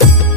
Bye.